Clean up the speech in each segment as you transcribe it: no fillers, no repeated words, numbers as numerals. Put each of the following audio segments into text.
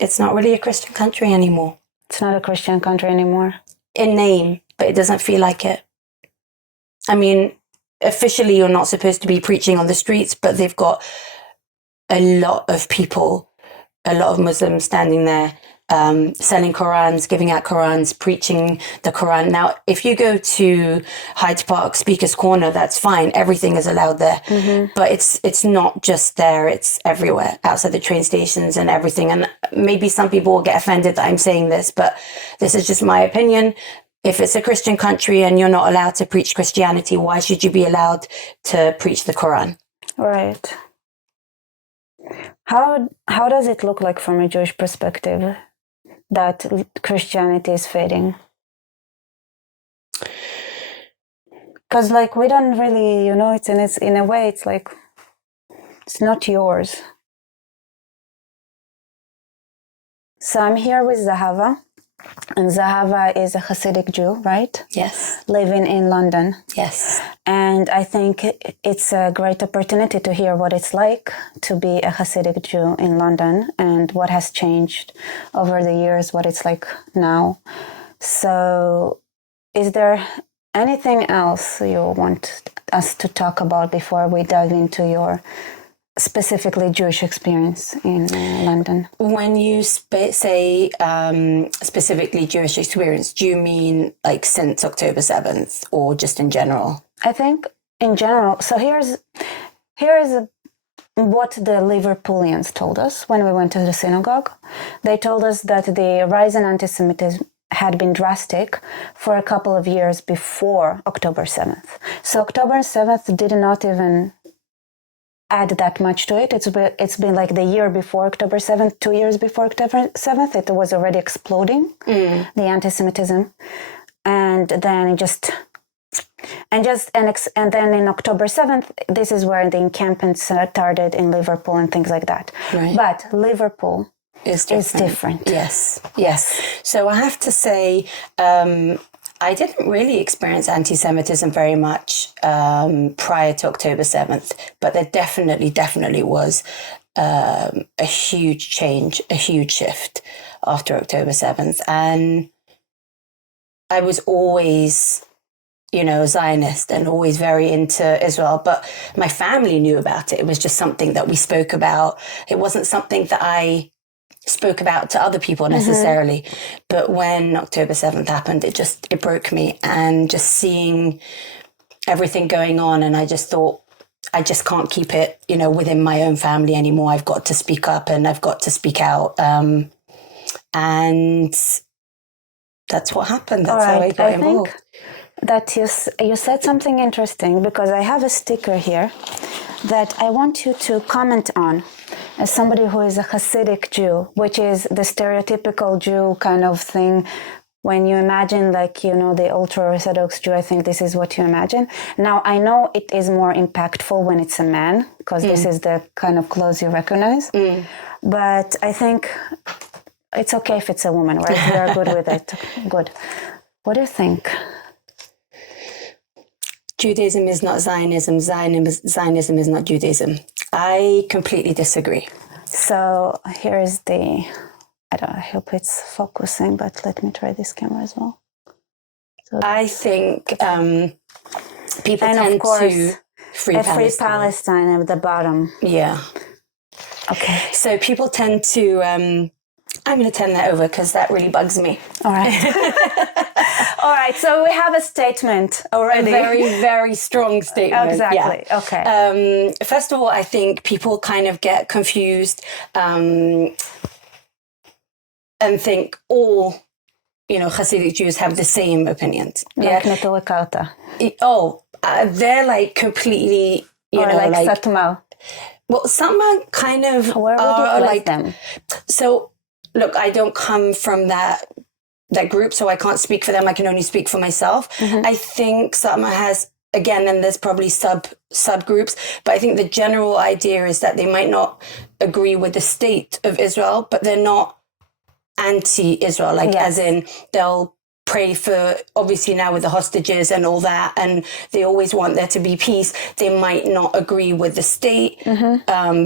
it's not really a Christian country anymore. It's not a Christian country anymore. In name, but it doesn't feel like it. I mean, officially you're not supposed to be preaching on the streets, but they've got a lot of people, a lot of Muslims standing there, selling Qurans, giving out Qurans, preaching the Quran. Now, if you go to Hyde Park Speaker's Corner, that's fine. Everything is allowed there. But it's not just there. It's everywhere, outside the train stations and everything. And maybe some people will get offended that I'm saying this, but this is just my opinion. If it's a Christian country and you're not allowed to preach Christianity, why should you be allowed to preach the Quran? Right. How does it look like from a Jewish perspective that Christianity is fading? Because like we don't really, it's in a way it's like it's not yours. So I'm here with Zahava, and Zahava is a Hasidic Jew, right? Yes. Living in London. Yes. And I think it's a great opportunity to hear what it's like to be a Hasidic Jew in London and what has changed over the years, what it's like now. So is there anything else you want us to talk about before we dive into your specifically Jewish experience in London? When you say specifically Jewish experience, do you mean like since October 7th or just in general? I think in general. So here's what the Liverpoolians told us when we went to the synagogue. They told us that the rise in anti-Semitism had been drastic for a couple of years before October 7th. So October 7th did not even add that much to it. It's been like the year before October 7th, 2 years before October 7th, it was already exploding, the anti-Semitism. And then and then in October 7th, this is where the encampments started in Liverpool and things like that. Right. But Liverpool is different. Yes. So I have to say, I didn't really experience anti-Semitism very much prior to October 7th, but there definitely was a huge change, a huge shift after October 7th. And I was always, Zionist and always very into Israel, but my family knew about it. It was just something that we spoke about. It wasn't something that I spoke about to other people necessarily. But when October 7th happened, it broke me. And just seeing everything going on, and I just thought, I just can't keep it, within my own family anymore. I've got to speak up and I've got to speak out. And that's what happened. That's how I got involved. That you said something interesting, because I have a sticker here that I want you to comment on as somebody who is a Hasidic Jew, which is the stereotypical Jew kind of thing. When you imagine the ultra-Orthodox Jew, I think this is what you imagine. Now, I know it is more impactful when it's a man, because this is the kind of clothes you recognize. But I think it's okay if it's a woman, right? We are good with it. Good. What do you think? Judaism is not Zionism. Zionism is not Judaism. I completely disagree. So here's I hope it's focusing, but let me try this camera as well. So I think people tend to free Palestine at the bottom. Yeah. Okay. So people tend to, I'm going to turn that over because that really bugs me. All right. All right. So we have a statement already. A very, very strong statement. Exactly. Yeah. Okay. First of all, I think people kind of get confused and think all, Hasidic Jews have the same opinions. Like Netulik Karta. They're like completely, like Satmar. Well, some are kind of... Where would you place them? So, look, I don't come from that group, so I can't speak for them. I can only speak for myself. I think Satmar has, again, and there's probably subgroups, but I think the general idea is that they might not agree with the state of Israel, but they're not anti-Israel, as in they'll pray for, obviously now with the hostages and all that, and they always want there to be peace. They might not agree with the state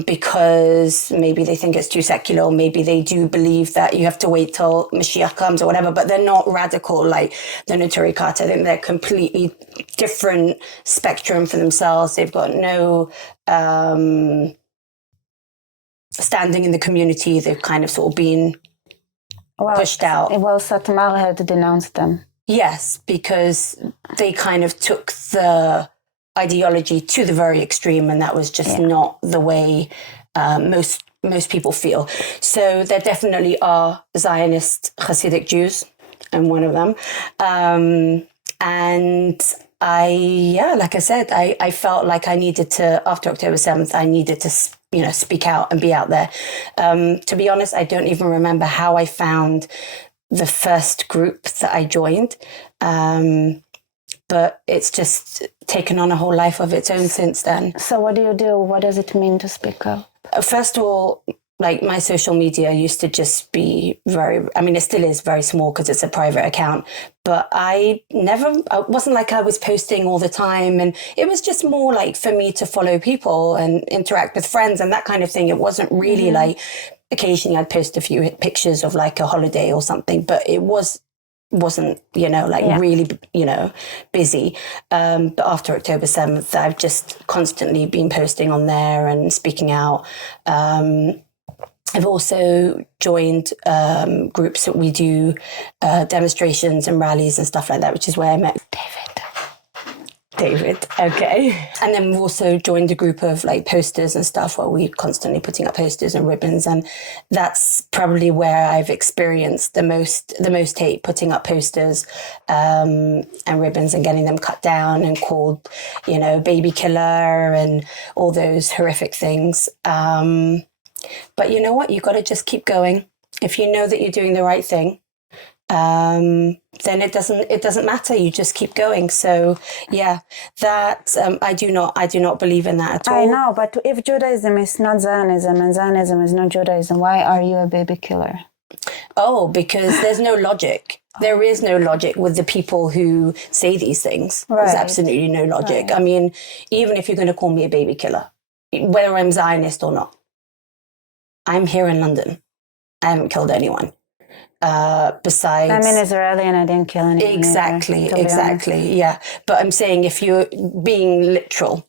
because maybe they think it's too secular, or maybe they do believe that you have to wait till Mashiach comes or whatever, but they're not radical like the Notori Carter. I think they're completely different spectrum for themselves. They've got no standing in the community. They've kind of sort of been pushed out. Well, Satmar had denounced them. Yes, because they kind of took the ideology to the very extreme, and that was just not the way most people feel. So there definitely are Zionist Hasidic Jews. I'm one of them. And like I said, I felt like I needed to, after October 7th, I needed to, speak out and be out there. To be honest, I don't even remember how I found the first group that I joined. But it's just taken on a whole life of its own since then. So what do you do? What does it mean to speak up? First of all, like my social media used to just be it still is very small because it's a private account, but I wasn't like I was posting all the time, and it was just more like for me to follow people and interact with friends and that kind of thing. It wasn't really like occasionally I'd post a few pictures of like a holiday or something, but it wasn't really busy. But after October 7th, I've just constantly been posting on there and speaking out. I've also joined groups that we do demonstrations and rallies and stuff like that, which is where I met David, okay. And then we've also joined a group of like posters and stuff where we're constantly putting up posters and ribbons, and that's probably where I've experienced the most hate, putting up posters and ribbons and getting them cut down and called, baby killer and all those horrific things. But you know what? You got to just keep going. If you know that you're doing the right thing, then it doesn't matter. You just keep going. So yeah, that I do not believe in that at all. I know, but if Judaism is not Zionism and Zionism is not Judaism, why are you a baby killer? Oh, because there's no logic. There is no logic with the people who say these things. Right. There's absolutely no logic. Right. I mean, even if you're going to call me a baby killer, whether I'm Zionist or not, I'm here in London. I haven't killed anyone. Besides, I'm an Israeli and I didn't kill anyone. Exactly. Yeah. But I'm saying if you're being literal,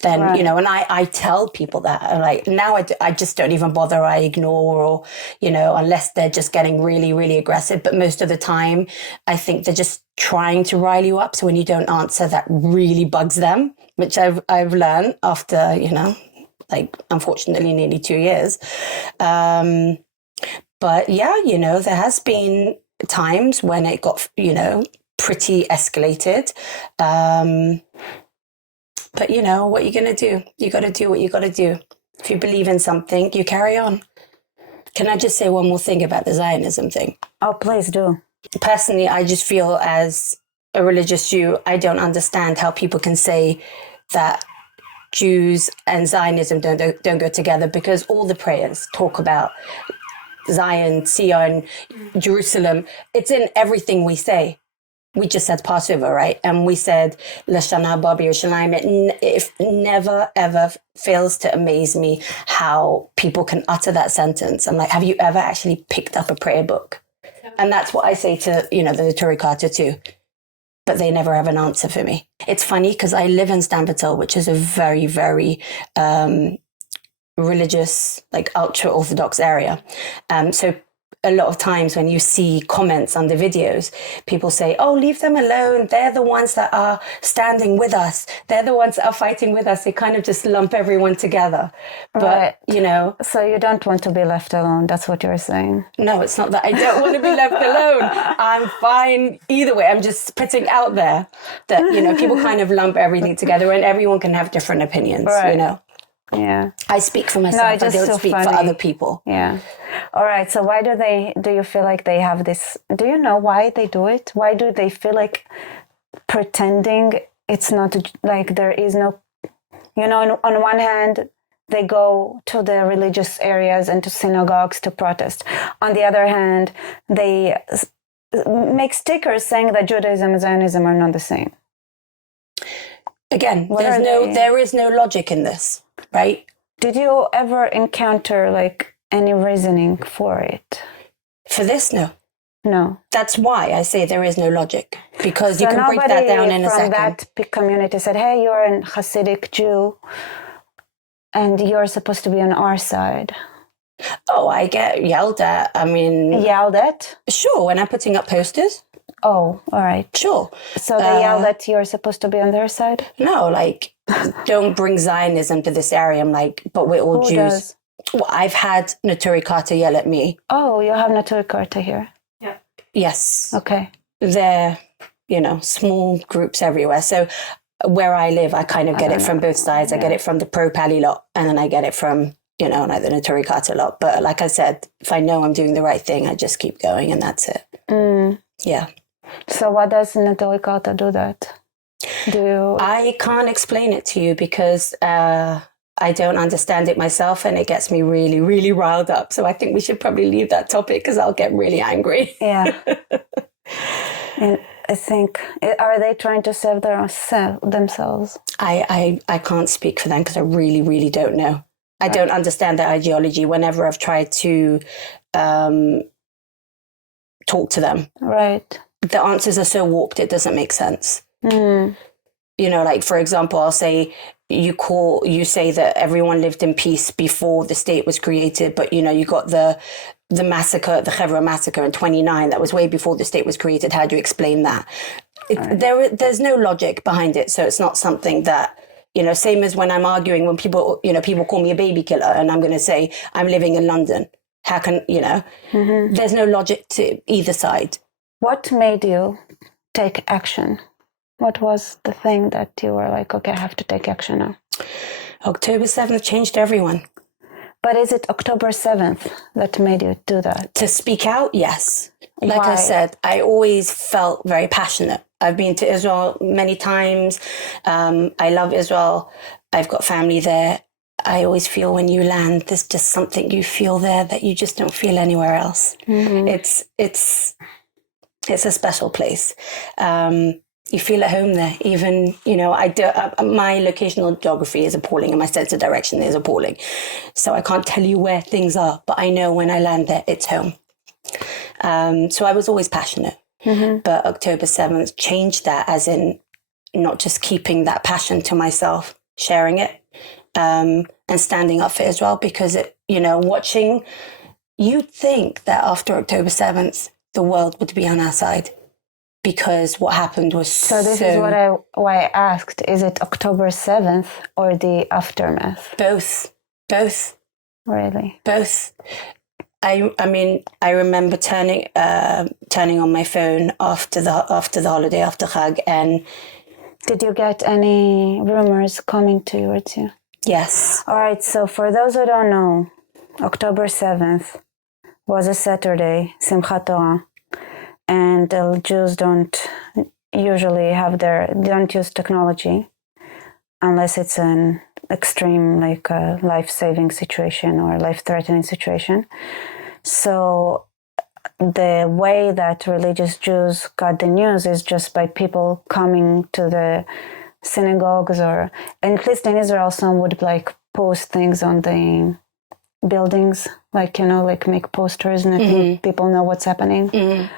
then, right. And I tell people that, like, now I just don't even bother. I ignore, or, unless they're just getting really, really aggressive. But most of the time, I think they're just trying to rile you up. So when you don't answer, that really bugs them, which I've learned after, unfortunately, nearly 2 years. But yeah, there has been times when it got, pretty escalated. But what you're going to do, you got to do what you got to do. If you believe in something, you carry on. Can I just say one more thing about the Zionism thing? Oh, please do. Personally, I just feel as a religious Jew, I don't understand how people can say that Jews and Zionism don't go together, because all the prayers talk about Zion, Sion, Jerusalem. It's in everything we say. We just said Passover, right? And we said Lashana Haba B'Yerushalayim. It never, ever fails to amaze me how people can utter that sentence. I'm like, have you ever actually picked up a prayer book? And that's what I say to, the Notori Carter too. But they never have an answer for me. It's funny because I live in Stamford Hill, which is a very, very religious, like ultra-Orthodox area. So a lot of times when you see comments on the videos, people say, oh, leave them alone. They're the ones that are standing with us. They're the ones that are fighting with us. They kind of just lump everyone together. But, right. So you don't want to be left alone. That's what you're saying. No, it's not that I don't want to be left alone. I'm fine either way. I'm just putting out there that, people kind of lump everything together and everyone can have different opinions, right. Yeah. I speak for myself. I don't speak for other people. Yeah. All right. So why do you feel like they have this? Do you know why they do it? Why do they feel like pretending it's not like there is no, on one hand, they go to the religious areas and to synagogues to protest. On the other hand, they make stickers saying that Judaism and Zionism are not the same. Again, there is no logic in this, right? Did you ever encounter like any reasoning for it? For this, no. No. That's why I say there is no logic, because you can break that down in a second. Nobody from that community said, hey, you're a Hasidic Jew and you're supposed to be on our side. Oh, I get yelled at. I mean... Yelled at? Sure, when I'm putting up posters. Oh, all right. Sure. So they yelled that you're supposed to be on their side? No, like, don't bring Zionism to this area. I'm like, but we're all Who Jews. Does? Well, I've had Naturi Carter yell at me. Oh, you have Naturi Carter here? Yeah. Yes. Okay. They're, small groups everywhere. So where I live, I kind of get it from both sides. I get it from the pro-Pali lot, and then I get it from, like the Naturi Carter lot. But like I said, if I know I'm doing the right thing, I just keep going, and that's it. Yeah. So what does Naturi Carter do that? I can't explain it to you because I don't understand it myself, and it gets me really, really riled up. So I think we should probably leave that topic because I'll get really angry. Yeah. And I think, are they trying to save themselves? I can't speak for them because I really, really don't know. I don't understand their ideology. Whenever I've tried to talk to them, right, the answers are so warped it doesn't make sense. Like, for example, I'll say you say that everyone lived in peace before the state was created, but you got the massacre, the Hebrew massacre in 29, that was way before the state was created. How do you explain that? There's no logic behind it, so it's not something that, same as when I'm arguing, when people call me a baby killer, and I'm going to say I'm living in London. How can, there's no logic to either side. What made you take action? What was the thing that you were like, okay, I have to take action now? October 7th changed everyone. But is it October 7th that made you do that? To speak out, yes. Like Why? I said, I always felt very passionate. I've been to Israel many times. I love Israel. I've got family there. I always feel when you land, there's just something you feel there that you just don't feel anywhere else. It's a special place. You feel at home there. Even, my locational geography is appalling and my sense of direction is appalling. So I can't tell you where things are, but I know when I land there, it's home. So I was always passionate. But October 7th changed that, as in not just keeping that passion to myself, sharing it, and standing up for Israel, because watching, you'd think that after October 7th, the world would be on our side. Because what happened was so... this is why I asked, is it October 7th or the aftermath? Both. Really? Both. I mean, I remember turning on my phone after the holiday, after Chag, and... Did you get any rumors coming towards you? Yes. All right, so for those who don't know, October 7th was a Saturday, Simchat Torah. And the Jews don't usually don't use technology unless it's an extreme, like a life-saving situation or life-threatening situation. So the way that religious Jews got the news is just by people coming to the synagogues, and at least in Israel, some would like post things on the buildings, like make posters and let people know what's happening.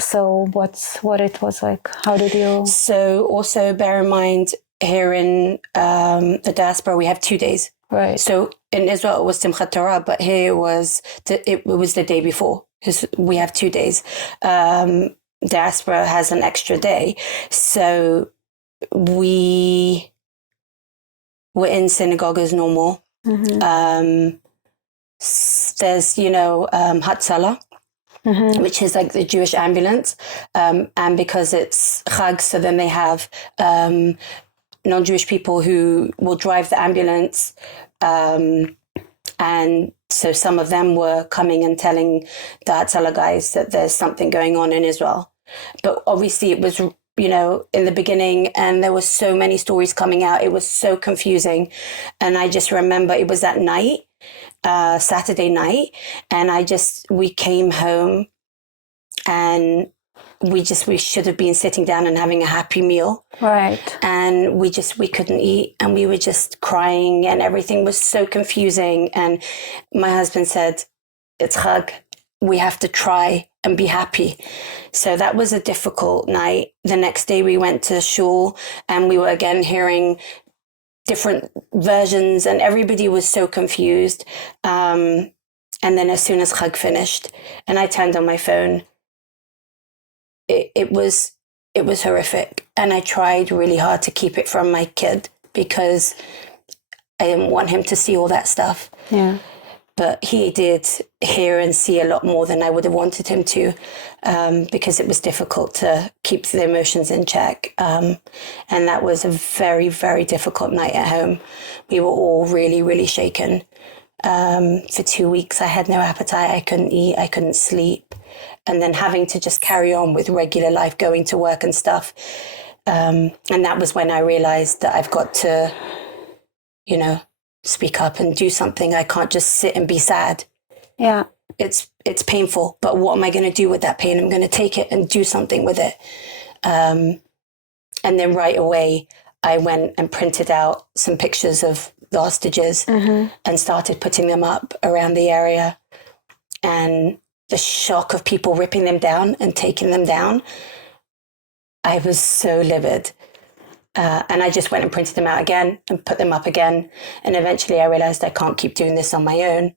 So what it was like? How did you... So also bear in mind, here in the diaspora, we have 2 days. Right. So in Israel, it was Simchat Torah, but here it was the day before, because we have 2 days. Diaspora has an extra day. So we were in synagogue as normal. There's, Hatzalah, which is like the Jewish ambulance. And because it's Chag, so then they have non-Jewish people who will drive the ambulance. And so some of them were coming and telling the Hatzalah guys that there's something going on in Israel. But obviously it was, in the beginning, and there were so many stories coming out. It was so confusing. And I just remember it was that night, Saturday night, and we came home, and we should have been sitting down and having a happy meal. Right. And we couldn't eat, and we were just crying, and everything was so confusing. And my husband said, it's Chag, we have to try and be happy. So that was a difficult night. The next day we went to shul, and we were again hearing different versions, and everybody was so confused. And then as soon as Chag finished and I turned on my phone, it was horrific. And I tried really hard to keep it from my kid because I didn't want him to see all that stuff. Yeah. But he did hear and see a lot more than I would have wanted him to, because it was difficult to keep the emotions in check. And that was a very, very difficult night at home. We were all really, really shaken. For 2 weeks, I had no appetite. I couldn't eat. I couldn't sleep. And then having to just carry on with regular life, going to work and stuff. And that was when I realized that I've got to, speak up and do something. I can't just sit and be sad. Yeah. It's painful, but what am I going to do with that pain? I'm going to take it and do something with it. And then right away, I went and printed out some pictures of the hostages and started putting them up around the area. And the shock of people ripping them down and taking them down, I was so livid. And I just went and printed them out again and put them up again. And eventually I realized I can't keep doing this on my own.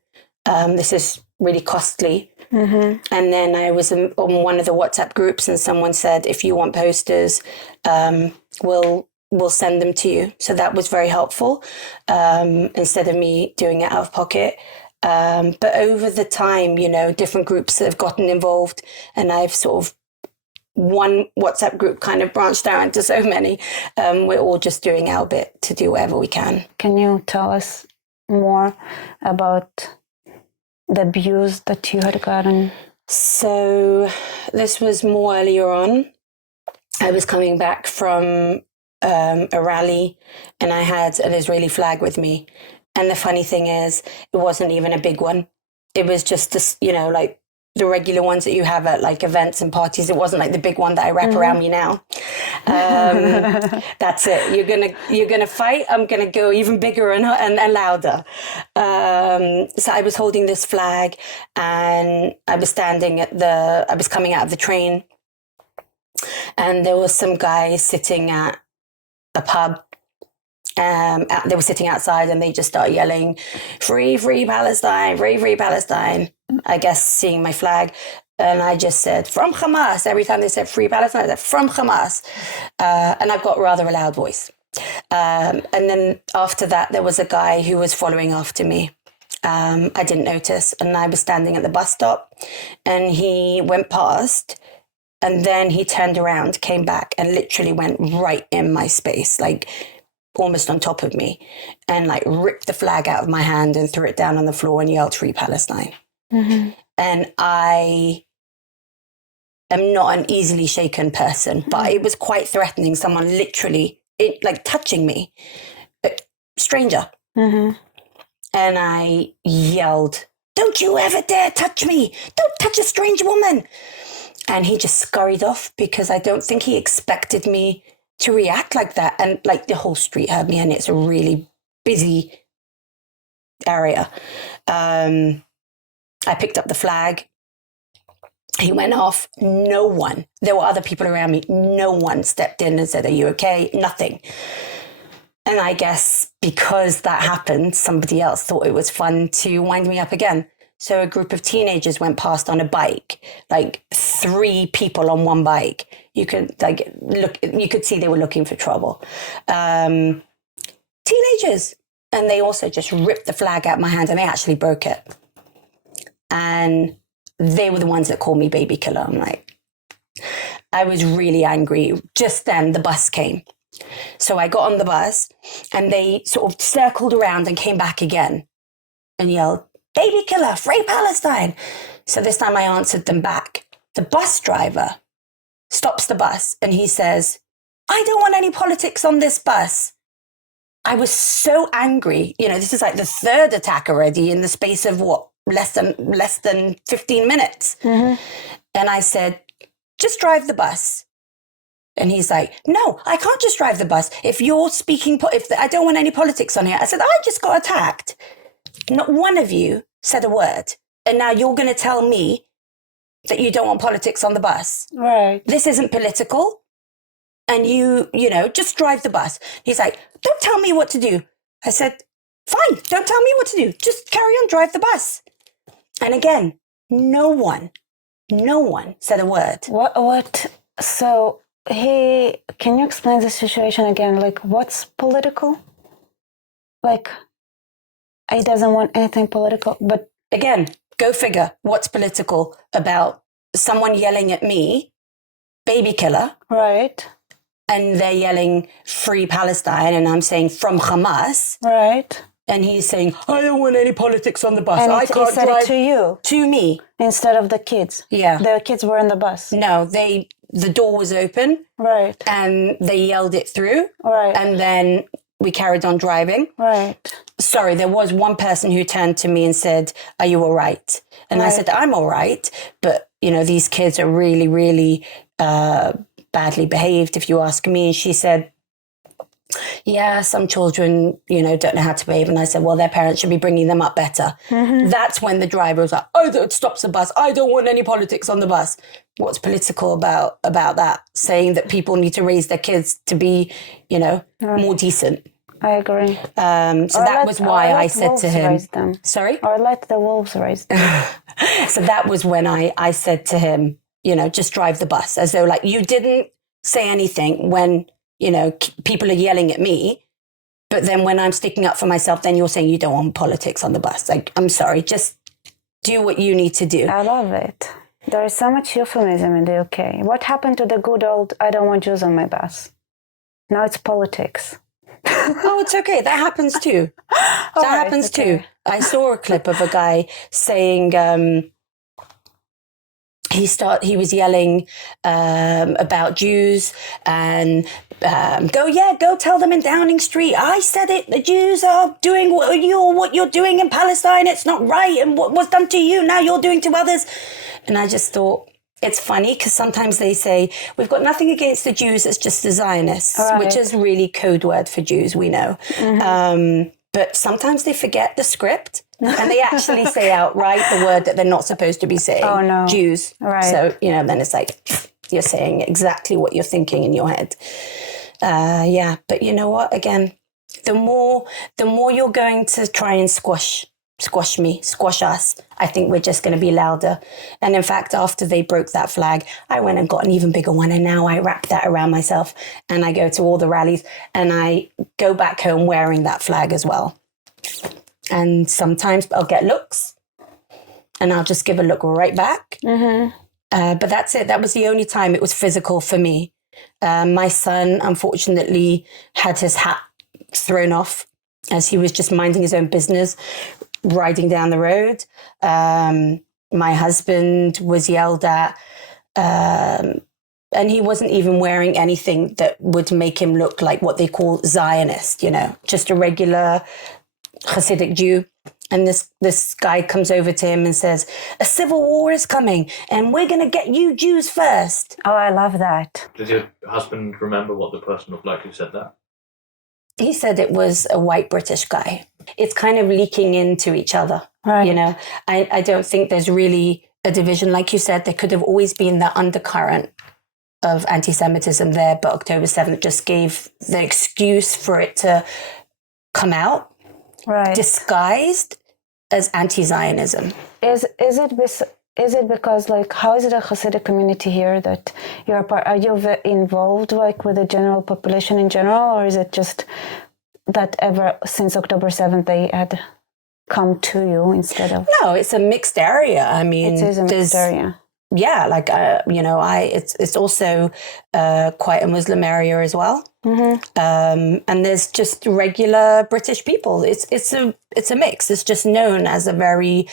This is really costly. And then I was on one of the WhatsApp groups, and someone said, if you want posters, we'll send them to you. So that was very helpful, instead of me doing it out of pocket. But over the time, different groups have gotten involved, and I've sort of, one WhatsApp group kind of branched out into so many. We're all just doing our bit to do whatever we can. Can you tell us more about the abuse that you had gotten? So this was more earlier on. I was coming back from a rally, and I had an Israeli flag with me. And the funny thing is, it wasn't even a big one. It was just this, like the regular ones that you have at like events and parties. It wasn't like the big one that I wrap around me now. That's it. You're gonna fight. I'm gonna go even bigger and louder. So I was holding this flag, and I was standing I was coming out of the train, and there was some guys sitting at a pub. They were sitting outside, and they just started yelling, "Free, free Palestine, free, free Palestine." I guess seeing my flag, and I just said, "From Hamas." Every time they said "Free Palestine," I said, "From Hamas," and I've got rather a loud voice. And then after that, there was a guy who was following after me. I didn't notice, and I was standing at the bus stop, and he went past. And then he turned around, came back, and literally went right in my space, like almost on top of me, and like ripped the flag out of my hand and threw it down on the floor and yelled, "Free Palestine." And I am not an easily shaken person, but it was quite threatening. Someone literally touching me, a stranger. And I yelled, "Don't you ever dare touch me. Don't touch a strange woman." And he just scurried off, because I don't think he expected me to react like that. And like the whole street heard me, and it's a really busy area. I picked up the flag. He went off. No one, there were other people around me. No one stepped in and said, "Are you okay?" Nothing. And I guess because that happened, somebody else thought it was fun to wind me up again. So a group of teenagers went past on a bike, like 3 people on one bike. You could you could see they were looking for trouble. Teenagers. And they also just ripped the flag out of my hand, and they actually broke it. And they were the ones that called me baby killer. I'm like, I was really angry. Just then the bus came. So I got on the bus, and they sort of circled around and came back again and yelled, "Baby killer, free Palestine." So this time I answered them back. The bus driver stops the bus, and he says, "I don't want any politics on this bus." I was so angry. This is like the 3rd attack already in the space of less than 15 minutes. And I said, just drive the bus. And he's like, no, I can't just drive the bus. If you're speaking, I don't want any politics on here. I said, I just got attacked. Not one of you said a word. And now you're going to tell me that you don't want politics on the bus. Right. This isn't political. And you know, just drive the bus. He's like, don't tell me what to do. I said, fine, don't tell me what to do. Just carry on, drive the bus. And again, no one said a word. What? So can you explain the situation again? Like, what's political? Like, he doesn't want anything political, but again, go figure. What's political about someone yelling at me, baby killer? Right. And they're yelling free Palestine, and I'm saying from Hamas. Right. And he's saying, I don't want any politics on the bus. And I can't he said drive it to you. To me. Instead of the kids. Yeah. The kids were in the bus. No, the door was open. Right. And they yelled it through. Right. And then we carried on driving. Right. Sorry, there was one person who turned to me and said, are you all right? And right. I said, I'm all right. But, you know, these kids are really, really badly behaved, if you ask me. And she said, yeah, some children, you know, don't know how to behave. And I said, well, their parents should be bringing them up better. Mm-hmm. That's when the driver was like, oh, it stops the bus. I don't want any politics on the bus. What's political about that? Saying that people need to raise their kids to be, you know, more decent. I agree. So that was why I said to him, sorry? Or let the wolves raise them. So that was when I said to him, you know, just drive the bus, as though like you didn't say anything when, you know, people are yelling at me. But then when I'm sticking up for myself, then you're saying you don't want politics on the bus. Like, I'm sorry, just do what you need to do. I love it. There is so much euphemism in the UK. What happened to the good old, I don't want Jews on my bus? Now it's politics. Oh, it's okay. That happens too. That happens too. I saw a clip of a guy saying he was yelling about Jews and go tell them in Downing Street. I said it. The Jews are doing what you're doing in Palestine. It's not right. And what was done to you, now you're doing to others. And I just thought, it's funny because sometimes they say, we've got nothing against the Jews, it's just the Zionists, which is really code word for Jews, we know. Mm-hmm. But sometimes they forget the script and they actually say outright the word that they're not supposed to be saying. Oh, no. Jews. Right. So, you know, then it's like, you're saying exactly what you're thinking in your head. Yeah, but you know what? Again, the more you're going to try and squash us, I think we're just going to be louder. And in fact, after they broke that flag, I went and got an even bigger one. And now I wrap that around myself and I go to all the rallies and I go back home wearing that flag as well. And sometimes I'll get looks and I'll just give a look right back. Mm-hmm. But that's it. That was the only time it was physical for me. My son, unfortunately, had his hat thrown off as he was just minding his own business, riding down the road. My husband was yelled at, and he wasn't even wearing anything that would make him look like what they call Zionist, you know, just a regular Hasidic Jew. And this guy comes over to him and says, a civil war is coming and we're going to get you Jews first. Oh, I love that. Does your husband remember what the person looked like who said that? He said it was a white British guy. It's kind of leaking into each other, right. You know. I don't think there's really a division. Like you said, there could have always been that undercurrent of anti-Semitism there, but October 7th just gave the excuse for it to come out, right, disguised as anti-Zionism. Is it because, like, how is it a Hasidic community here that you're a part? Are you involved, like, with the general population in general, or is it just that ever since October 7th they had come to you instead of? No, it's a mixed area. I mean, it is a mixed area. Yeah, like you know, it's also quite a Muslim area as well. Mm-hmm. And there's just regular British people. It's a mix. It's just known as a very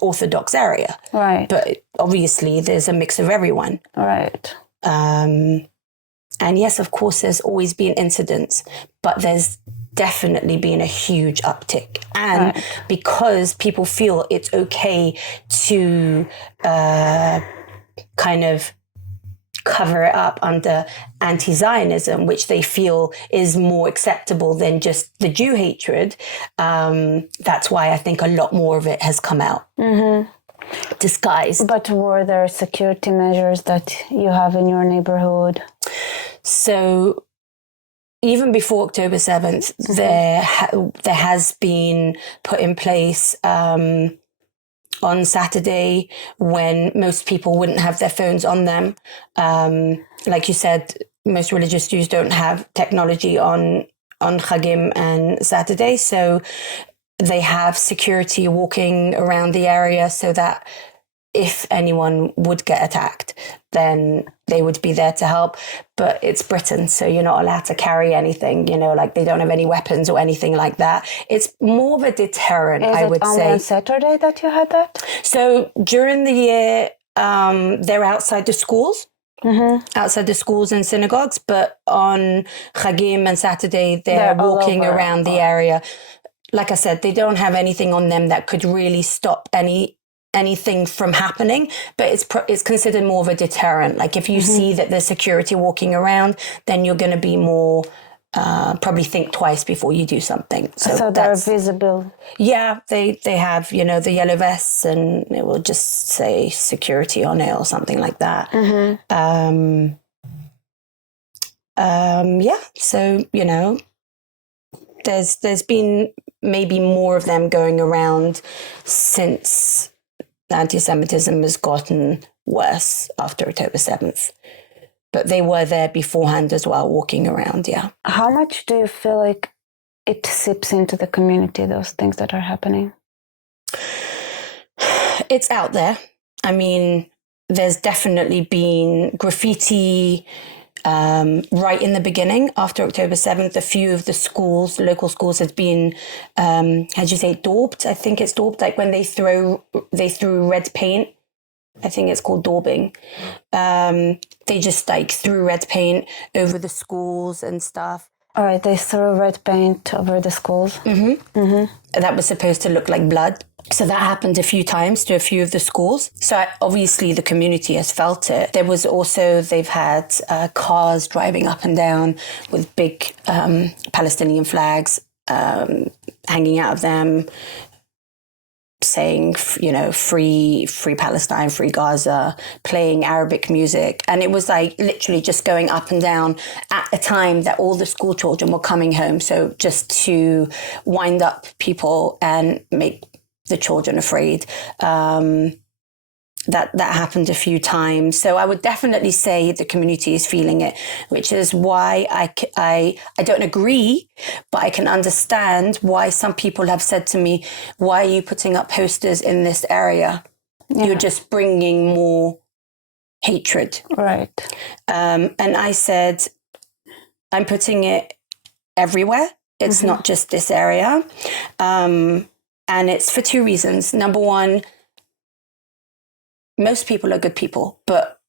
Orthodox area, right? But obviously, there's a mix of everyone, right? And yes, of course, there's always been incidents, but there's definitely been a huge uptick. And because people feel it's okay to kind of cover it up under anti-Zionism, which they feel is more acceptable than just the Jew hatred. That's why I think a lot more of it has come out. Disguised. But were there security measures that you have in your neighborhood? So even before October 7th, there has been put in place on Saturday when most people wouldn't have their phones on them. Like you said, most religious Jews don't have technology on Chagim and Saturday. So they have security walking around the area so that if anyone would get attacked, then they would be there to help. But it's Britain, so you're not allowed to carry anything, like they don't have any weapons or anything like that. It's more of a deterrent, I would say. Is it only on Saturday that you had that? So during the year, they're outside the schools. Outside the schools and synagogues, but on Chagim and Saturday, they're walking around the area. Like I said, they don't have anything on them that could really stop anything from happening, but it's considered more of a deterrent. Like if you see that there's security walking around, then you're going to be more probably think twice before you do something. So they're visible. Yeah, they have the yellow vests, and it will just say security on it or something like that. Yeah, so there's been maybe more of them going around since anti-Semitism has gotten worse after October 7th. But they were there beforehand as well, walking around, yeah. How much do you feel like it seeps into the community, those things that are happening? It's out there. I mean, there's definitely been graffiti right in the beginning after October 7th. A few of the schools, local schools, had been, how'd you say, daubed? I think it's daubed, like when they threw red paint. I think it's called daubing. They just threw red paint over the schools and stuff. All right, they threw red paint over the schools. That was supposed to look like blood. So that happened a few times to a few of the schools. So obviously the community has felt it. There was also, they've had cars driving up and down with big Palestinian flags hanging out of them, saying, free Palestine, free Gaza, playing Arabic music. And it was literally just going up and down at a time that all the school children were coming home. So just to wind up people and make the children afraid. That happened a few times. So I would definitely say the community is feeling it, which is why I don't agree, but I can understand why some people have said to me, why are you putting up posters in this area? Yeah. You're just bringing more hatred. Right. And I said, I'm putting it everywhere. It's not just this area. And it's for two reasons. Number one, most people are good people, but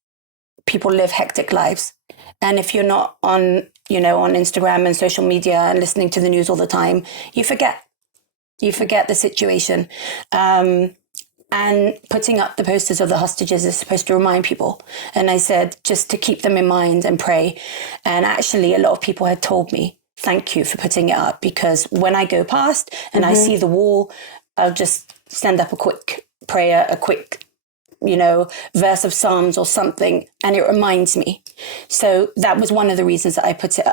people live hectic lives. And if you're not on Instagram and social media and listening to the news all the time, you forget the situation. And putting up the posters of the hostages is supposed to remind people. And I said, just to keep them in mind and pray. And actually, a lot of people had told me, thank you for putting it up, because when I go past and I see the wall, I'll just send up a quick prayer, a quick verse of Psalms or something, and it reminds me. So that was one of the reasons that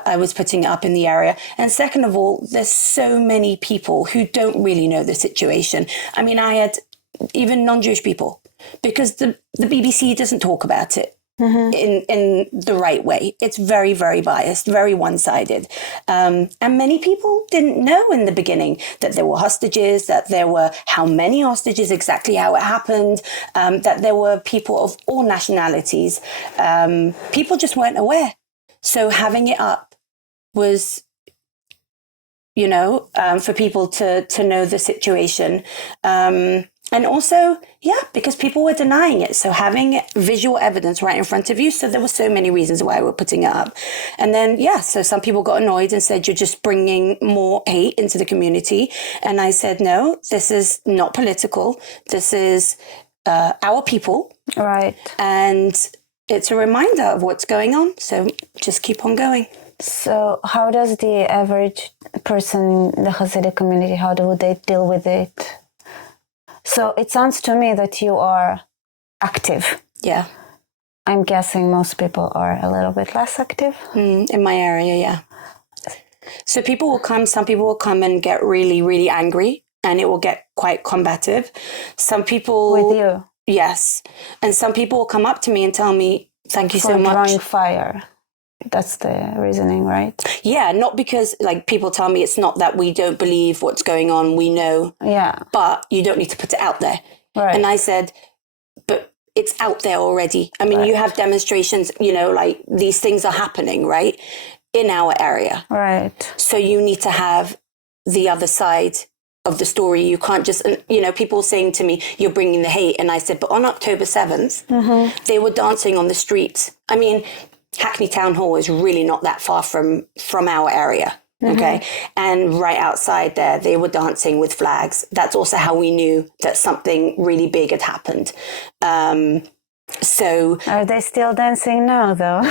I was putting it up in the area. And second of all, there's so many people who don't really know the situation. I mean, I had even non-Jewish people, because the BBC doesn't talk about it in the right way. It's very, very biased, very one-sided. And many people didn't know in the beginning that there were hostages, that there were how many hostages, exactly how it happened, that there were people of all nationalities. People just weren't aware. So having it up was, for people to know the situation. And also, because people were denying it. So having visual evidence right in front of you. So there were so many reasons why we're putting it up. And then, so some people got annoyed and said, you're just bringing more hate into the community. And I said, no, this is not political. This is our people. Right. And it's a reminder of what's going on. So just keep on going. So how does the average person in the Hasidic community, how do they deal with it? So it sounds to me that you are active. Yeah. I'm guessing most people are a little bit less active. In my area, yeah. So some people will come and get really, really angry, and it will get quite combative. Some people... With you? Yes. And some people will come up to me and tell me, thank you so much. Drawing fire. That's the reasoning, right? Yeah, not because like people tell me it's not that we don't believe what's going on, we know. Yeah. But you don't need to put it out there. Right. And I said, but it's out there already. I mean, you have demonstrations, like these things are happening, right? In our area. Right. So you need to have the other side of the story. You can't just, people saying to me, you're bringing the hate. And I said, but on October 7th, they were dancing on the streets. I mean, Hackney Town Hall is really not that far from our area. Okay. And right outside there, they were dancing with flags. That's also how we knew that something really big had happened. So are they still dancing now though?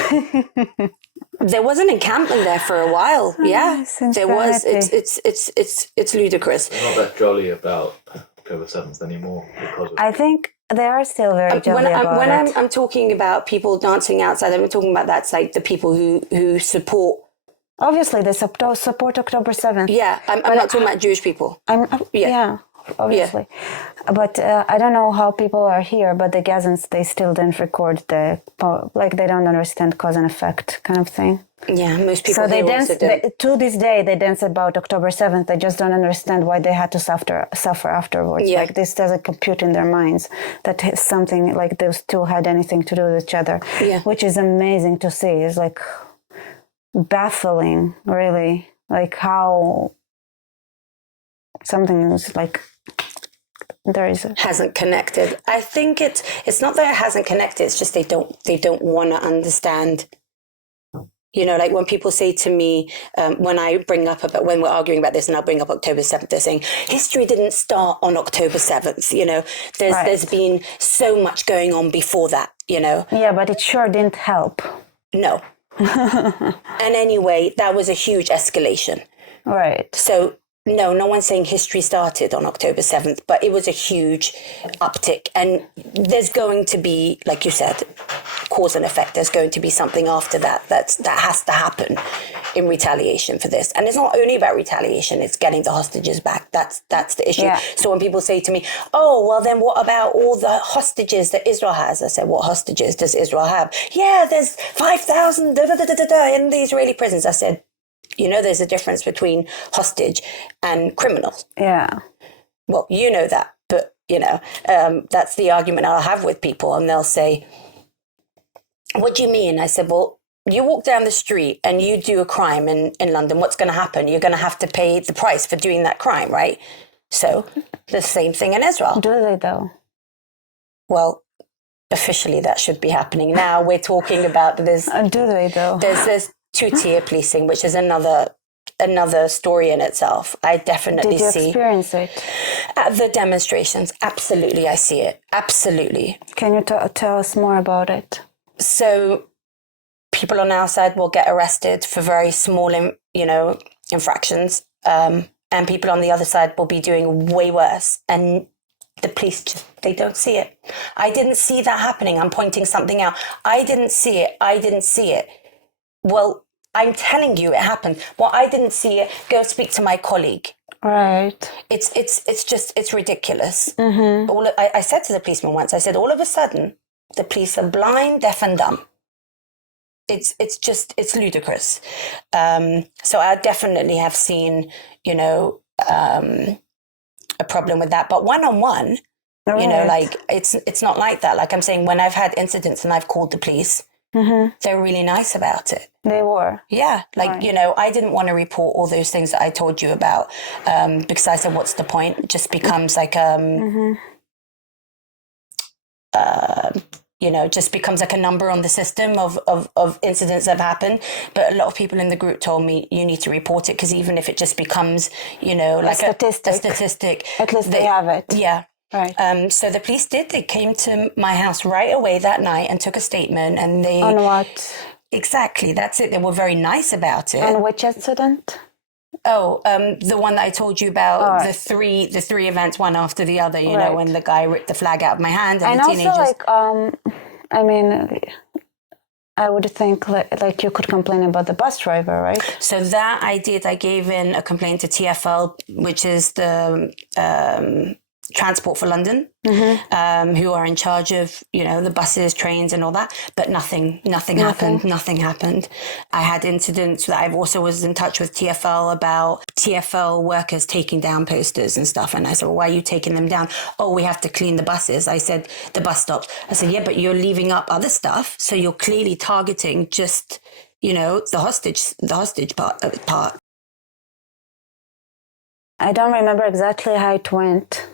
There was an encampment there for a while. Yeah, there was. It's ludicrous. They're not that jolly about October 7th anymore because of... I think they are still very jolly about it. I'm talking about people dancing outside, I'm talking about that's like the people who support. Obviously, they support October 7th. Yeah, I'm not talking about Jewish people. Yeah, obviously. Yeah. But I don't know how people are here, but the Gazans, they still didn't record they don't understand cause and effect kind of thing. Yeah, most people so they here dance, also don't. to this day, they dance about October 7th. They just don't understand why they had to suffer afterwards. Yeah. Like this doesn't compute in their minds that something like those two had anything to do with each other, which is amazing to see. It's like baffling, really, like how something is like hasn't connected. I think it's not that it hasn't connected. It's just they don't want to understand. Like when people say to me, when I bring up about when we're arguing about this, and I'll bring up October 7th, they're saying history didn't start on October 7th. There's been so much going on before that. Yeah, but it sure didn't help. No. And anyway, that was a huge escalation. Right. So no one's saying history started on October 7th, but it was a huge uptick. And there's going to be, like you said, cause and effect. There's going to be something after that has to happen in retaliation for this. And it's not only about retaliation, it's getting the hostages back. That's the issue. Yeah. So when people say to me, oh, well, then what about all the hostages that Israel has? I said, what hostages does Israel have? Yeah, there's 5,000 in the Israeli prisons. I said, there's a difference between hostage and criminals. Yeah. Well, that, but, that's the argument I'll have with people. And they'll say, what do you mean? I said, well, you walk down the street and you do a crime in London. What's going to happen? You're going to have to pay the price for doing that crime, right? So the same thing in Israel. Do they, though? Well, officially that should be happening. Now we're talking about this. Do they, though? There's two-tier policing, which is another story in itself. I definitely see. Did you experience it? At the demonstrations, absolutely, I see it. Absolutely. Can you tell us more about it? So people on our side will get arrested for very small, infractions, and people on the other side will be doing way worse. And the police they don't see it. I didn't see that happening. I'm pointing something out. I didn't see it. Well, I'm telling you, it happened. Well, I didn't see it. Go speak to my colleague. Right. It's ridiculous. Mm-hmm. I said to the policeman once, I said, all of a sudden, the police are blind, deaf and dumb. It's ludicrous. So I definitely have seen, a problem with that. But one-on-one, right. it's not like that. Like I'm saying, when I've had incidents and I've called the police, they're really nice about it. They were. Yeah. Like, right. I didn't want to report all those things that I told you about because I said, what's the point? It just becomes like, just becomes like a number on the system of incidents that have happened. But a lot of people in the group told me you need to report it because even if it just becomes, like a statistic. At least they have it. Yeah. Right. So the police they came to my house right away that night and took a statement, and they On what? exactly, that's it. They were very nice about it. On which incident? Oh, the one that I told you about, All right. the three events, one after the other, you know, Right. when the guy ripped the flag out of my hand and And the also, teenagers. like, I mean, I would think like you could complain about the bus driver, right? So that I did. I gave in a complaint to TfL, which is the Transport for London, who are in charge of, you know, the buses, trains and all that. But nothing happened. Nothing happened. I had incidents that I also was in touch with TfL about TfL workers taking down posters and stuff. And I said, well, why are you taking them down? Oh, we have to clean the buses. I said, the bus stops. I said, yeah, but you're leaving up other stuff. So you're clearly targeting just, you know, the hostage part. I don't remember exactly how it went,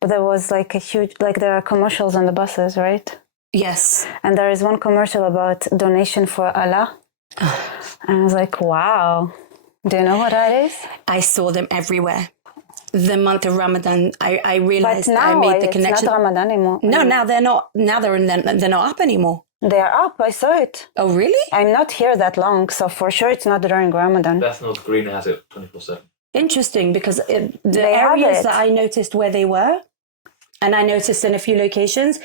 but there was like a huge, like there are commercials on the buses, right? Yes. And there is one commercial about donation for Allah. And I was like, wow. Do you know what that is? I saw them everywhere. The month of Ramadan, I But realized now I made the it's connection. not Ramadan anymore. No, now they're not. Now they're not up anymore. They are up. I saw it. Oh, really? I'm not here that long, so for sure it's not during Ramadan. Bethnal Green has it 24/7. Interesting, because the They have areas it. that I noticed where they were, and I noticed in a few locations,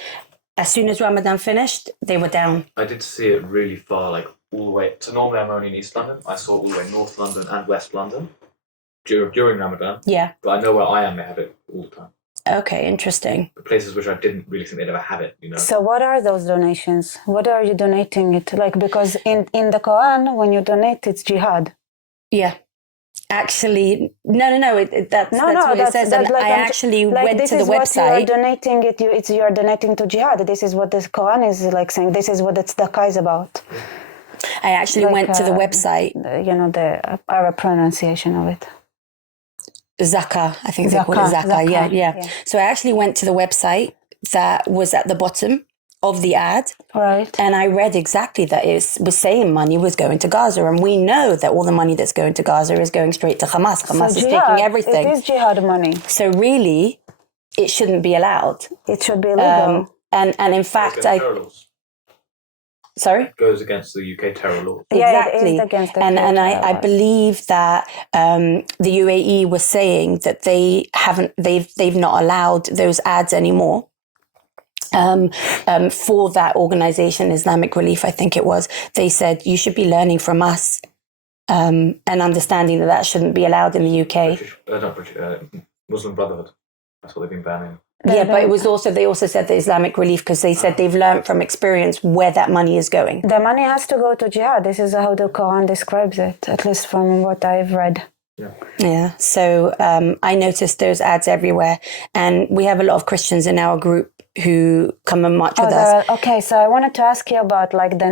as soon as Ramadan finished, they were down. I did see it really far, like all the way. So normally I'm only in East London. I saw it all the way North London and West London during Ramadan. Yeah. But I know where I am, they have it all the time. Okay, interesting. The places which I didn't really think they'd ever have it, you know. So what are those donations? What are you donating it? Like, because in the Quran, when you donate, it's jihad. Yeah. Actually, no. That's what it says. And like I actually went this to the is what website. you are donating it. You are donating to jihad. This is what the Quran is like saying. This is what the tzedakah is about. I actually went to the website. You know, the Arab pronunciation of it. Zakah, I think they call it Zakah. Yeah. So I actually went to the website that was at the bottom of the ad. Right. And I read exactly that it was saying money was going to Gaza. And we know that all the money that's going to Gaza is going straight to Hamas. Hamas is taking everything. It is jihad money. So really, it shouldn't be allowed. It should be illegal. And in fact, Sorry? It goes against the UK terror law. Exactly. It is against the and terror I laws. believe that the UAE was saying that they've not allowed those ads anymore. For that organization, Islamic Relief, I think it was, they said you should be learning from us and understanding that shouldn't be allowed in the UK. Muslim Brotherhood. That's what they've been banning. Yeah, but it was also, they also said the Islamic Relief, because they said they've learned from experience where that money is going. The money has to go to jihad. This is how the Quran describes it, at least from what I've read. Yeah. So I noticed those ads everywhere. And we have a lot of Christians in our group who come and march with us. Okay, so I wanted to ask you about like the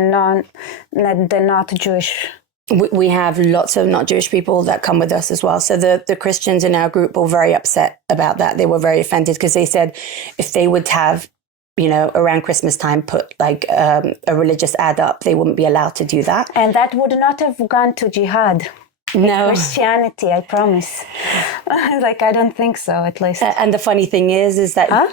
not Jewish. We have lots of not Jewish people that come with us as well. So the Christians in our group were very upset about that. They were very offended because they said if they would have, you know, around Christmas time, put like a religious ad up, they wouldn't be allowed to do that. And that would not have gone to jihad. No. Christianity, I promise. Like, I don't think so, at least. And the funny thing is that... Huh?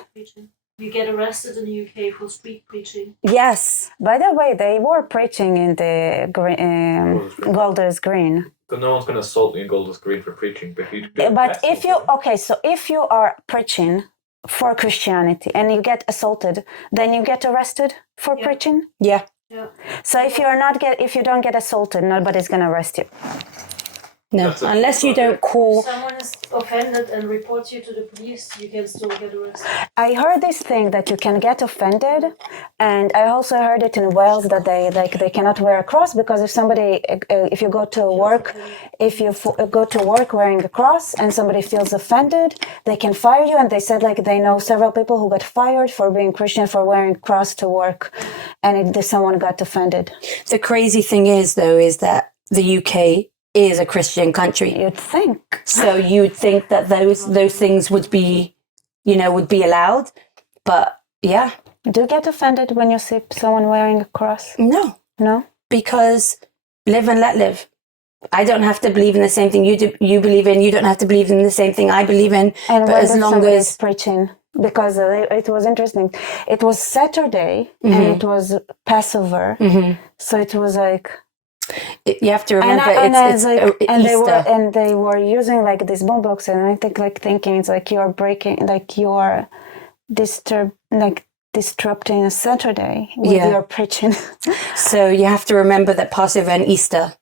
You get arrested in the UK for street preaching. Yes. By the way, they were preaching in the Golders Green. Because no one's going to assault you in Golders Green for preaching. But if you are preaching for Christianity and you get assaulted, then you get arrested for preaching? Yeah. Yeah. So if you don't get assaulted, nobody's going to arrest you. No, unless you don't call... If someone is offended and reports you to the police, you can still get arrested. I heard this thing that you can get offended, and I also heard it in Wales that they cannot wear a cross because if you go to work wearing a cross and somebody feels offended, they can fire you. And they said like they know several people who got fired for being Christian for wearing a cross to work, and someone got offended. The crazy thing is that the UK is a Christian country. You'd think. So you'd think that those things would be allowed. But yeah. Do you get offended when you see someone wearing a cross? No. No? Because live and let live. I don't have to believe in the same thing you believe in. You don't have to believe in the same thing I believe in. And but when as long somebody as is preaching, because it was interesting. It was Saturday and it was Passover, so it was like. You have to remember They were using like this boombox, and I think like thinking it's like you're breaking, like you're disrupting a Saturday with your preaching. So you have to remember that Passover and Easter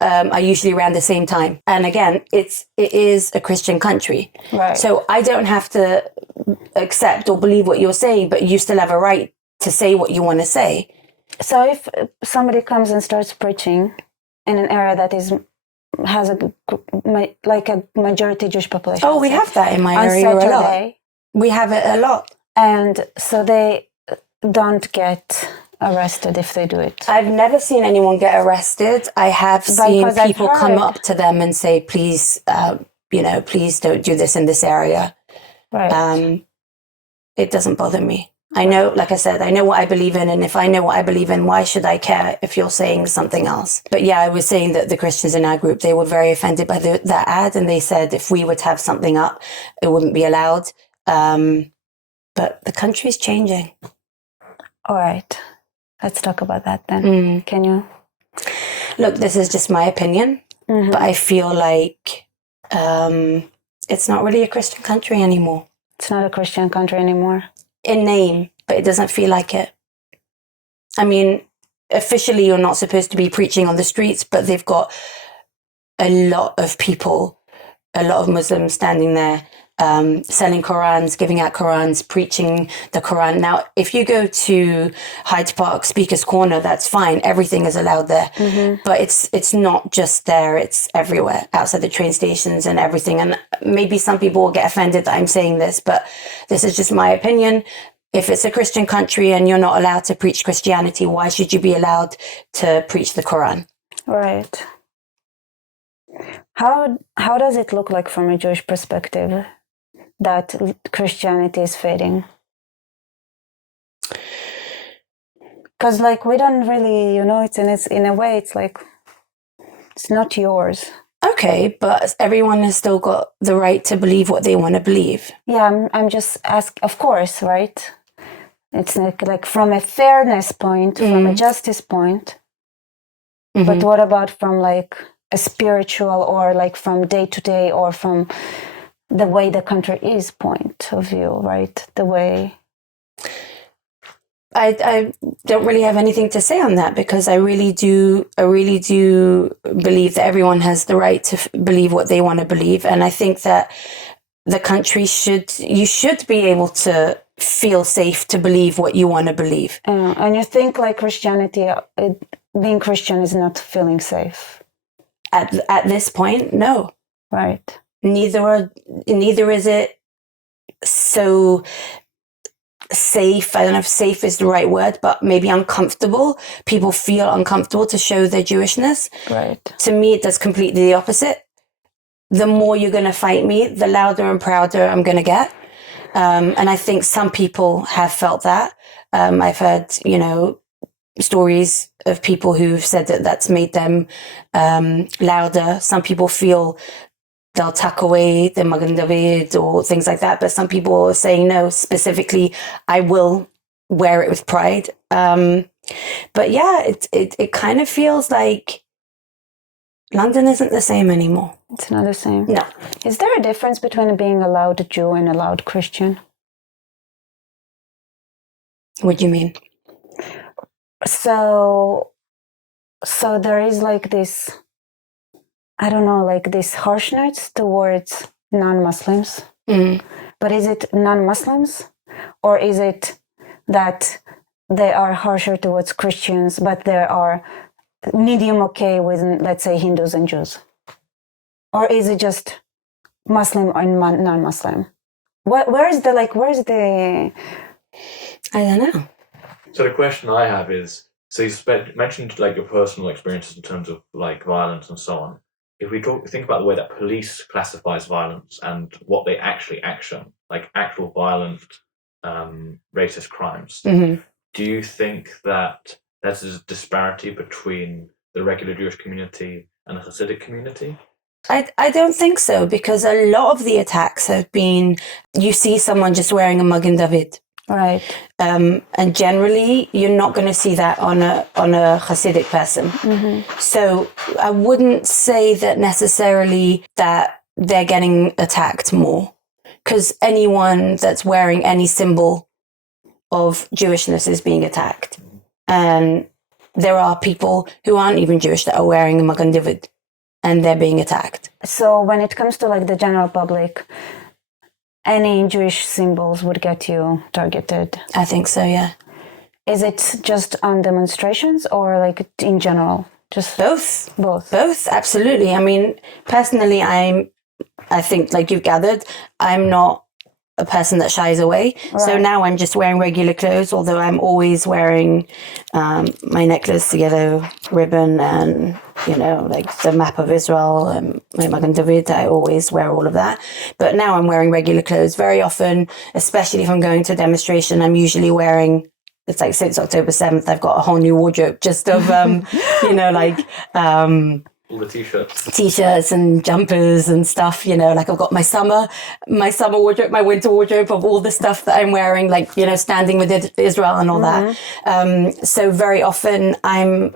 are usually around the same time. And again, it is a Christian country. Right. So I don't have to accept or believe what you're saying, but you still have a right to say what you want to say. So if somebody comes and starts preaching in an area that has a majority Jewish population. Oh, we have that in my area a lot. We have it a lot. And so they don't get arrested if they do it. I've never seen anyone get arrested. I have seen people come up to them and say, please, please don't do this in this area. Right. It doesn't bother me. I know, like I said, I know what I believe in, and if I know what I believe in, why should I care if you're saying something else? But yeah, I was saying that the Christians in our group, they were very offended by that ad, and they said if we would have something up, it wouldn't be allowed. But the country's changing. All right. Let's talk about that then. Can you? Look, this is just my opinion, but I feel like it's not really a Christian country anymore. It's not a Christian country anymore. In name, but it doesn't feel like it. I mean, officially you're not supposed to be preaching on the streets, but they've got a lot of people, a lot of Muslims standing there, selling Qurans, giving out Qurans, preaching the Quran. Now, if you go to Hyde Park Speaker's Corner, that's fine. Everything is allowed there. But it's not just there. It's everywhere, outside the train stations and everything. And maybe some people will get offended that I'm saying this, but this is just my opinion. If it's a Christian country and you're not allowed to preach Christianity, why should you be allowed to preach the Quran? Right. How does it look like from a Jewish perspective that Christianity is fading? Because like we don't really, it's in a way it's like it's not yours. Okay, but everyone has still got the right to believe what they want to believe. Yeah, I'm just asking, of course, right? It's like from a fairness point, from a justice point. But what about from like a spiritual or like from day to day or from the way the country is point of view, right? The way. I don't really have anything to say on that because I really do believe that everyone has the right to believe what they want to believe. And I think that the country you should be able to feel safe to believe what you want to believe. And you think like Christianity, being Christian is not feeling safe? At this point, no. Right. Neither is it so safe. I don't know if safe is the right word, but maybe uncomfortable. People feel uncomfortable to show their Jewishness. Right. To me, it does completely the opposite. The more you're going to fight me, the louder and prouder I'm going to get. And I think some people have felt that. I've heard, stories of people who've said that that's made them louder. Some people feel they'll tuck away their Magen David or things like that. But some people are saying, no, specifically, I will wear it with pride. But yeah, it kind of feels like London isn't the same anymore. It's not the same. No. Is there a difference between being a loud Jew and a loud Christian? What do you mean? So there is like this, I don't know, like this harshness towards non-Muslims. But is it non-Muslims? Or is it that they are harsher towards Christians, but they are medium okay with, let's say, Hindus and Jews? Or is it just Muslim and non-Muslim? Where's the... I don't know. So the question I have is, so you mentioned like your personal experiences in terms of like violence and so on. If we think about the way that police classifies violence and what they actually action, like actual violent racist crimes, do you think that there's a disparity between the regular Jewish community and the Hasidic community? I don't think so, because a lot of the attacks have been, you see someone just wearing a Magen David. Right. And generally, you're not going to see that on a Hasidic person. So I wouldn't say that necessarily that they're getting attacked more, because anyone that's wearing any symbol of Jewishness is being attacked. And there are people who aren't even Jewish that are wearing a Magen David, and they're being attacked. So when it comes to like the general public, any Jewish symbols would get you targeted? I think so, yeah. Is it just on demonstrations or like in general? Just Both. both. Absolutely. I mean, personally, I think, like you've gathered, I'm not a person that shies away. So Right. now I'm just wearing regular clothes, although I'm always wearing my necklace, the yellow ribbon, and, like the map of Israel and my Magen David. I always wear all of that. But now I'm wearing regular clothes very often, especially if I'm going to a demonstration. I'm usually wearing, it's like since October 7th, I've got a whole new wardrobe just of, All the t-shirts. T-shirts and jumpers and stuff, like I've got my summer wardrobe, my winter wardrobe of all the stuff that I'm wearing, like, standing with Israel and all that. So very often I'm,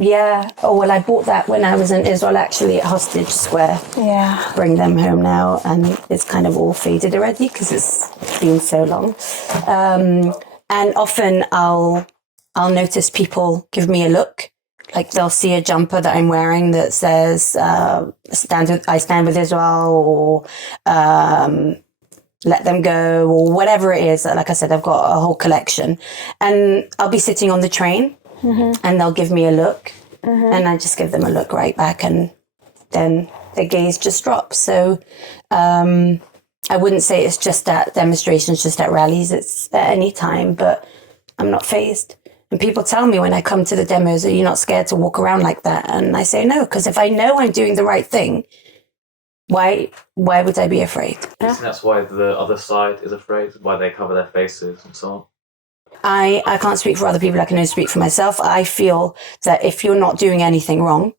I bought that when I was in Israel, actually, at Hostage Square. Yeah. Bring them home now, and it's kind of all faded already because it's been so long. And often I'll notice people give me a look. Like they'll see a jumper that I'm wearing that says I stand with Israel, or let them go, or whatever it is. Like I said, I've got a whole collection. And I'll be sitting on the train and they'll give me a look, and I just give them a look right back, and then their gaze just drops. So I wouldn't say it's just at demonstrations, just at rallies. It's at any time, but I'm not fazed. And people tell me when I come to the demos, are you not scared to walk around like that? And I say no, because if I know I'm doing the right thing, why would I be afraid? Yeah. That's why the other side is afraid, why they cover their faces and so on. I can't speak for other people, I can only speak for myself. I feel that if you're not doing anything wrong,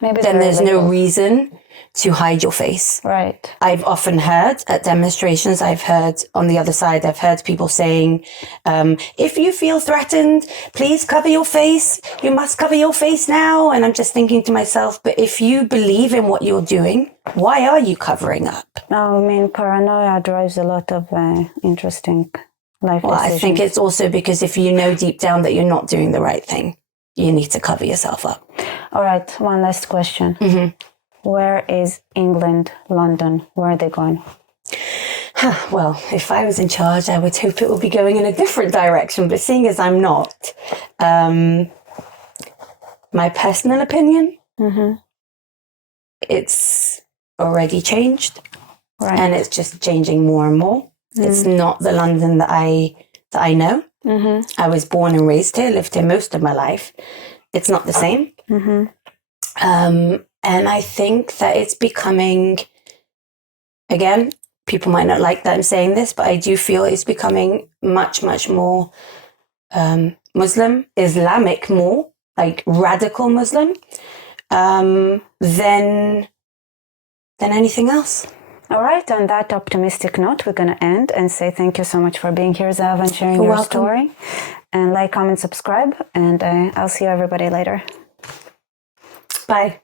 then there's no reason to hide your face. Right. I've often heard at demonstrations, I've heard on the other side, I've heard people saying, if you feel threatened, please cover your face. You must cover your face now. And I'm just thinking to myself, but if you believe in what you're doing, why are you covering up? No, I mean, paranoia drives a lot of interesting life decisions. I think it's also because if you know deep down that you're not doing the right thing, you need to cover yourself up. All right, one last question. Where is England, London? Where are they going? Well, if I was in charge, I would hope it would be going in a different direction. But seeing as I'm not, my personal opinion, it's already changed. Right. And it's just changing more and more. It's not the London that I know. I was born and raised here, lived here most of my life. It's not the same. And I think that it's becoming, again, people might not like that I'm saying this, but I do feel it's becoming much, much more Muslim, Islamic more, like radical Muslim, than anything else. All right, on that optimistic note, we're going to end and say thank you so much for being here, Zav, and sharing your story. And like, comment, subscribe, and I'll see you everybody later. Bye.